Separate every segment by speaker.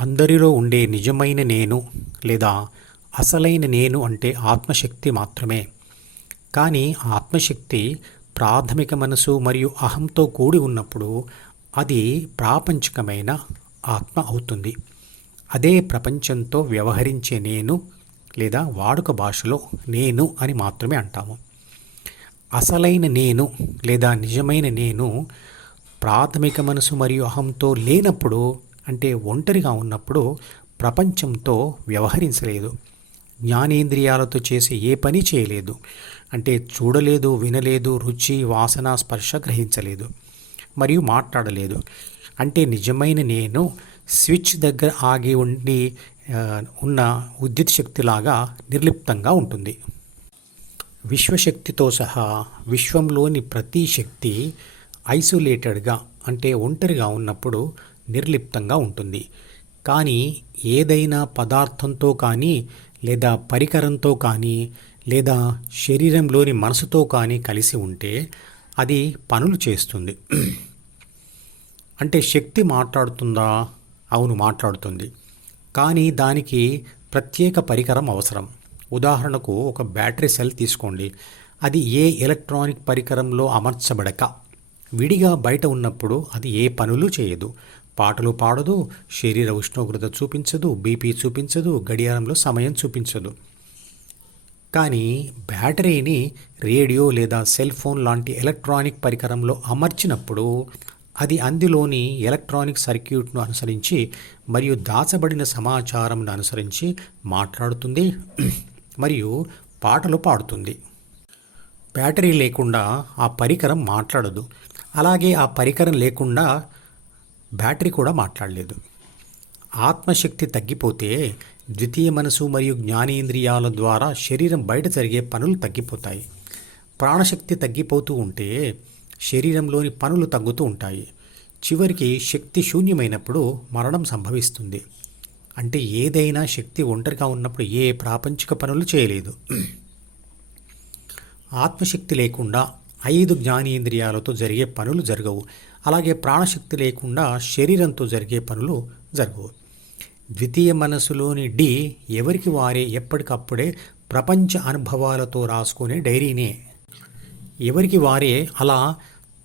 Speaker 1: అందరిలో ఉండే నిజమైన నేను లేదా అసలైన నేను అంటే ఆత్మశక్తి మాత్రమే. కానీ ఆత్మశక్తి ప్రాథమిక మనసు మరియు అహంతో కూడి ఉన్నప్పుడు అది ప్రాపంచికమైన ఆత్మ అవుతుంది. అదే ప్రపంచంతో వ్యవహరించే నేను లేదా వాడుక భాషలో నేను అని మాత్రమే అంటాము. అసలైన నేను లేదా నిజమైన నేను ప్రాథమిక మనసు మరియు అహంతో లేనప్పుడు అంటే ఒంటరిగా ఉన్నప్పుడు ప్రపంచంతో వ్యవహరించలేదు. జ్ఞానేంద్రియాలతో చేసే ఏ పని చేయలేదు. అంటే చూడలేదు వినలేదు రుచి వాసన స్పర్శ గ్రహించలేదు. మరియు మాట్లాడలేదు. అంటే నిజమైన నేను స్విచ్ దగ్గర ఆగి ఉండి ఉన్న విద్యుత్ శక్తిలాగా నిర్లిప్తంగా ఉంటుంది. విశ్వశక్తితో సహా విశ్వంలోని ప్రతి శక్తి ఐసోలేటెడ్గా అంటే ఒంటరిగా ఉన్నప్పుడు నిర్లిప్తంగా ఉంటుంది. కానీ ఏదైనా పదార్థంతో కానీ లేదా పరికరంతో కానీ లేదా శరీరంలోని మనసుతో కానీ కలిసి ఉంటే అది పనులు చేస్తుంది. అంటే శక్తి మాట్లాడుతుందా? అవును మాట్లాడుతుంది. కానీ దానికి ప్రత్యేక పరికరం అవసరం. ఉదాహరణకు ఒక బ్యాటరీ సెల్ తీసుకోండి. అది ఏ ఎలక్ట్రానిక్ పరికరంలో అమర్చబడక విడిగా బయట ఉన్నప్పుడు అది ఏ పనులు చేయదు. పాటలు పాడదు శరీర ఉష్ణోగ్రత చూపించదు బీపీ చూపించదు గడియారంలో సమయం చూపించదు. కానీ బ్యాటరీని రేడియో లేదా సెల్ ఫోన్ లాంటి ఎలక్ట్రానిక్ పరికరంలో అమర్చినప్పుడు అది అందులోని ఎలక్ట్రానిక్ సర్క్యూట్ను అనుసరించి మరియు దాచబడిన సమాచారంను అనుసరించి మాట్లాడుతుంది మరియు పాటలు పాడుతుంది. బ్యాటరీ లేకుండా ఆ పరికరం మాట్లాడదు. అలాగే ఆ పరికరం లేకుండా బ్యాటరీ కూడా మాట్లాడలేదు. ఆత్మశక్తి తగ్గిపోతే ద్వితీయ మనసు మరియు జ్ఞానేంద్రియాల ద్వారా శరీరం బయట జరిగే పనులు తగ్గిపోతాయి. ప్రాణశక్తి తగ్గిపోతూ ఉంటే శరీరంలోని పనులు తగ్గుతూ ఉంటాయి. చివరికి శక్తి శూన్యమైనప్పుడు మరణం సంభవిస్తుంది. అంటే ఏదైనా శక్తి ఒంటరిగా ఉన్నప్పుడు ఏ ప్రాపంచిక పనులు చేయలేదు. ఆత్మశక్తి లేకుండా ఐదు జ్ఞానేంద్రియాలతో జరిగే పనులు జరగవు. అలాగే ప్రాణశక్తి లేకుండా శరీరంతో జరిగే పనులు జరగవు. ద్వితీయ మనసులోని డి ఎవరికి వారే ఎప్పటికప్పుడే ప్రపంచ అనుభవాలతో రాసుకునే డైరీనే. ఎవరికి వారే అలా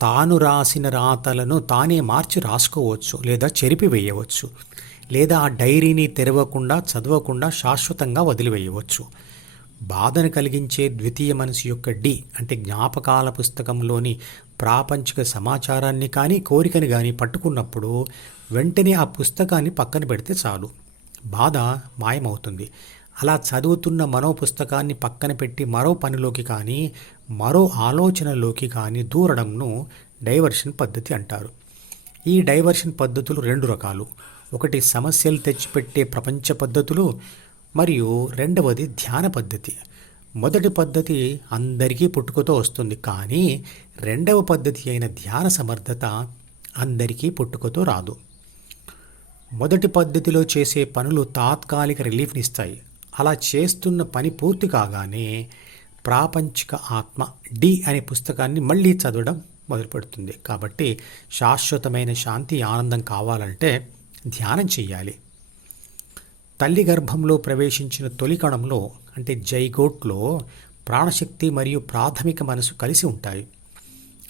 Speaker 1: తాను రాసిన రాతలను తానే మార్చి రాసుకోవచ్చు లేదా చెరిపివేయవచ్చు లేదా ఆ డైరీని తెరవకుండా చదవకుండా శాశ్వతంగా వదిలివేయవచ్చు. బాధను కలిగించే ద్వితీయ మనసు యొక్క డి అంటే జ్ఞాపకాల పుస్తకంలోని ప్రాపంచిక సమాచారాన్ని కానీ కోరికని కానీ పట్టుకున్నప్పుడు వెంటనే ఆ పుస్తకాన్ని పక్కన పెడితే చాలు. బాధ మాయమవుతుంది. అలా చదువుతున్న మరో పుస్తకాన్ని పక్కన పెట్టి మరో పనిలోకి కానీ మరో ఆలోచనలోకి కానీ దూరడంను డైవర్షన్ పద్ధతి అంటారు. ఈ డైవర్షన్ పద్ధతులు రెండు రకాలు. ఒకటి సమస్యలు తెచ్చిపెట్టే ప్రపంచ పద్ధతులు మరియు రెండవది ధ్యాన పద్ధతి. మొదటి పద్ధతి అందరికీ పుట్టుకతో వస్తుంది కానీ రెండవ పద్ధతి అయిన ధ్యాన సమర్థత అందరికీ పుట్టుకతో రాదు. మొదటి పద్ధతిలో చేసే పనులు తాత్కాలిక రిలీఫ్నిస్తాయి. అలా చేస్తున్న పని పూర్తి కాగానే ప్రాపంచిక ఆత్మ డి అనే పుస్తకాన్ని మళ్ళీ చదవడం మొదలుపెడుతుంది. కాబట్టి శాశ్వతమైన శాంతి ఆనందం కావాలంటే ధ్యానం చేయాలి. తల్లి గర్భంలో ప్రవేశించిన తొలి కణంలో అంటే జైగోట్లో ప్రాణశక్తి మరియు ప్రాథమిక మనసు కలిసి ఉంటాయి.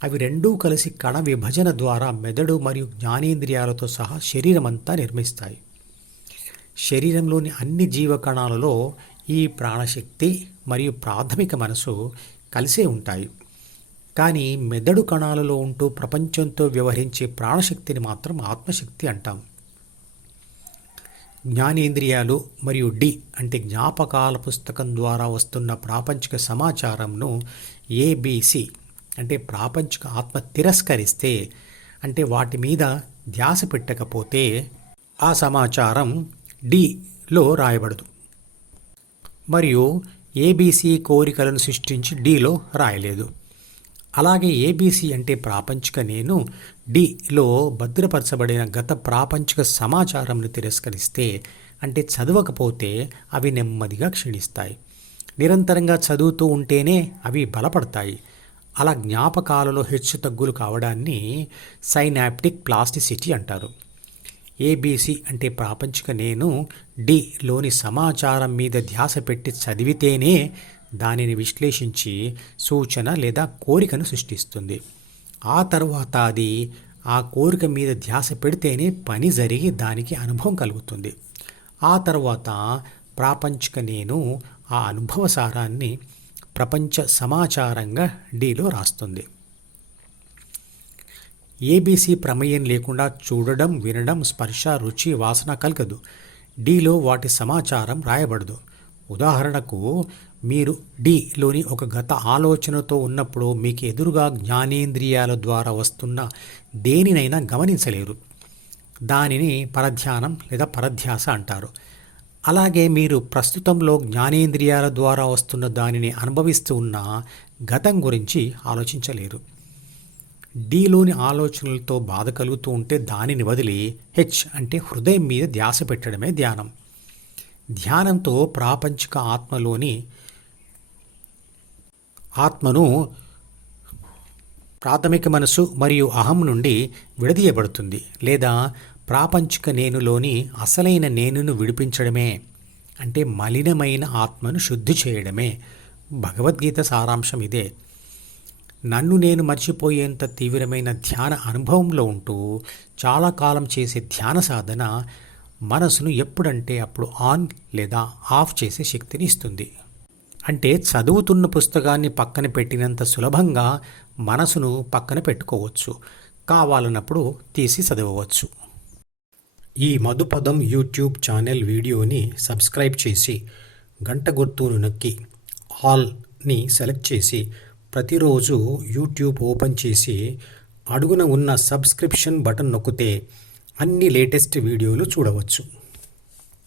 Speaker 1: అవి రెండూ కలిసి కణ విభజన ద్వారా మెదడు మరియు జ్ఞానేంద్రియాలతో సహా శరీరం అంతా నిర్మిస్తాయి. శరీరంలోని అన్ని జీవకణాలలో ఈ ప్రాణశక్తి మరియు ప్రాథమిక మనసు కలిసే ఉంటాయి. కానీ మెదడు కణాలలో ఉంటూ ప్రపంచంతో వ్యవహరించే ప్రాణశక్తిని మాత్రం ఆత్మశక్తి అంటాం. జ్ఞానేంద్రియాలు మరియు డి అంటే జ్ఞాపకాల పుస్తకం ద్వారా వస్తున్న ప్రాపంచిక సమాచారంను ఏబిసి అంటే ప్రాపంచిక ఆత్మ తిరస్కరిస్తే అంటే వాటి మీద ధ్యాస పెట్టకపోతే ఆ సమాచారం డిలో రాయబడదు. మరియు ఏబీసీ కోరికలను సృష్టించి డిలో రాయలేదు. అలాగే ఏబీసీ అంటే ప్రాపంచిక నేను డిలో భద్రపరచబడిన గత ప్రాపంచిక సమాచారంను తిరస్కరిస్తే అంటే చదవకపోతే అవి నెమ్మదిగా క్షీణిస్తాయి. నిరంతరంగా చదువుతూ ఉంటేనే అవి బలపడతాయి. అలా జ్ఞాపకాలలో హెచ్చు తగ్గులు కావడాన్ని సైనాప్టిక్ ప్లాస్టిసిటీ అంటారు. ఏబీసీ అంటే ప్రాపంచిక నేను డిలోని సమాచారం మీద ధ్యాస పెట్టి చదివితేనే దానిని విశ్లేషించి సూచన లేదా కోరికను సృష్టిస్తుంది. ఆ తర్వాత అది ఆ కోరిక మీద ధ్యాస పెడితేనే పని జరిగి దానికి అనుభవం కలుగుతుంది. ఆ తర్వాత ప్రాపంచిక నేను ఆ అనుభవ సారాన్ని ప్రపంచ సమాచారంగా డీలో రాస్తుంది. ఏబీసీ ప్రమేయం లేకుండా చూడడం వినడం స్పర్శ రుచి వాసన కలగదు. డీలో వాటి సమాచారం రాయబడదు. ఉదాహరణకు మీరు డిలోని ఒక గత ఆలోచనతో ఉన్నప్పుడు మీకు ఎదురుగా జ్ఞానేంద్రియాల ద్వారా వస్తున్న దేనినైనా గమనించలేరు. దానిని పరధ్యానం లేదా పరధ్యాస అంటారు. అలాగే మీరు ప్రస్తుతంలో జ్ఞానేంద్రియాల ద్వారా వస్తున్న దానిని అనుభవిస్తూ ఉన్న గతం గురించి ఆలోచించలేరు. డిలోని ఆలోచనలతో బాధ కలుగుతూ ఉంటే దానిని వదిలి హెచ్ అంటే హృదయం మీద ధ్యాస పెట్టడమే ధ్యానం. ధ్యానంతో ప్రాపంచిక ఆత్మలోని ఆత్మను ప్రాథమిక మనసు మరియు అహం నుండి విడదీయబడుతుంది లేదా ప్రాపంచిక నేనులోని అసలైన నేనును విడిపించడమే అంటే మలినమైన ఆత్మను శుద్ధి చేయడమే. భగవద్గీత సారాంశం ఇదే. నన్ను నేను మర్చిపోయేంత తీవ్రమైన ధ్యాన అనుభవంలో ఉంటూ చాలా కాలం చేసే ధ్యాన సాధన మనసును ఎప్పుడంటే అప్పుడు ఆన్ లేదా ఆఫ్ చేసే శక్తిని ఇస్తుంది. అంటే చదువుతున్న పుస్తకాన్ని పక్కన పెట్టినంత సులభంగా మనసును పక్కన పెట్టుకోవచ్చు. కావాలన్నప్పుడు తీసి చదవవచ్చు. ఈ మధుపదం యూట్యూబ్ ఛానల్ వీడియోని సబ్స్క్రైబ్ చేసి గంట గుర్తును నొక్కి ఆల్ని సెలెక్ట్ చేసి ప్రతిరోజు యూట్యూబ్ ఓపెన్ చేసి అడుగున ఉన్న సబ్స్క్రిప్షన్ బటన్ నొక్కితే అన్ని లేటెస్ట్ వీడియోలు చూడవచ్చు.